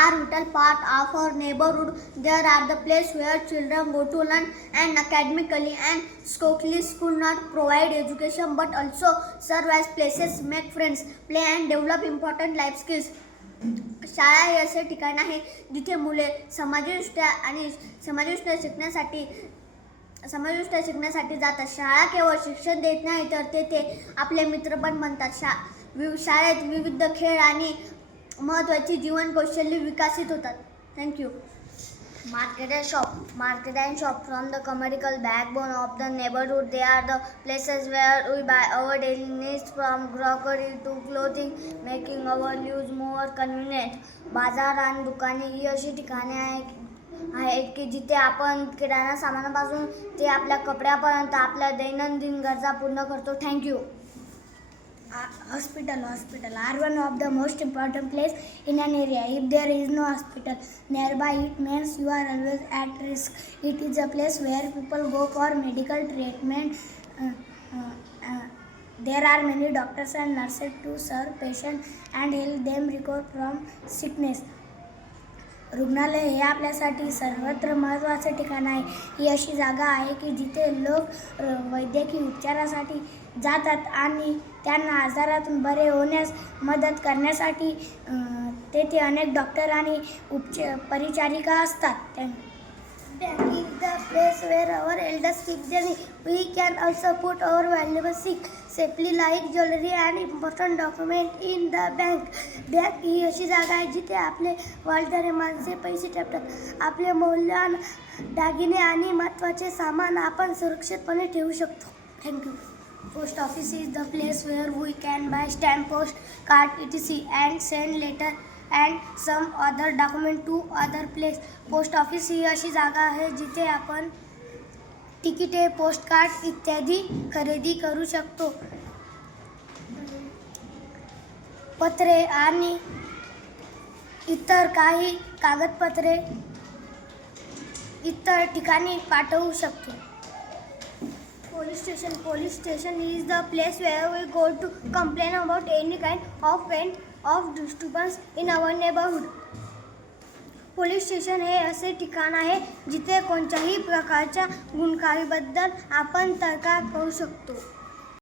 are vital part of our neighborhood. There are the place where children go to learn and academically and socially. School not provide education but also serve as places make friends, play and develop important life skills. शाळा हे असे ठिकाण आहे जिथे मुले समाजदृष्ट्या शिकण्यासाठी जातात. शाळा केवळ शिक्षण देत नाही तर तेथे आपले मित्र पण बनतात. शाळेत विविध खेळ आणि महत्त्वाची जीवन कौशल्य विकसित होतात. Thank you. Market and shop from the commercial backbone of the neighborhood. They are the places where we buy our daily needs from grocery to clothing, making our lives more convenient. बाजार आणि दुकाने ही अशी ठिकाणे आहेत की जिथे आपण किराणा सामानापासून ते आपल्या कपड्यापर्यंत आपल्या दैनंदिन गरजा पूर्ण करतो. Thank you. Hospital are one of the most important place in an area. If there is no hospital nearby, it means you are always at risk. It is a place where people go for medical treatment. There are many doctors and nurses to serve patients and help them recover from sickness. रुग्णालय हे आपल्यासाठी सर्वत्र महत्त्वाचे ठिकाण आहे. ही अशी जागा आहे की जिथे लोक वैद्यकीय उपचारासाठी जातात आणि त्यांना आजारातून बरे होण्यास मदत करण्यासाठी तेथे अनेक डॉक्टर आणि परिचारिका असतात. Bank is the place where our elders keep their money. We can also put our valuables safely like jewelry and important document in the bank. Bank ही अशी जागा आहे जिथे आपले वडीलधारे माणसे पैसे ठेवतात. आपले मौल्यवान दागिने आणि महत्त्वाचे सामान आपण सुरक्षितपणे ठेवू शकतो. Thank you. Post office is the place where we can buy stamp, post card, etc. and send letter and some other document to other place. Post office ही अशी जागा आहे जिथे आपण तिकिटे, पोस्ट कार्ड इत्यादी खरेदी करू शकतो. पत्रे आणि इतर काही कागदपत्रे इतर ठिकाणी पाठवू शकतो. Police station is the place where we go to complain about any kind of disturbance in our neighborhood. Police station हे असे ठिकाण आहे जिथे कोणत्याही प्रकारच्या गुन्हेगारीबद्दल आपण तक्रार करू शकतो.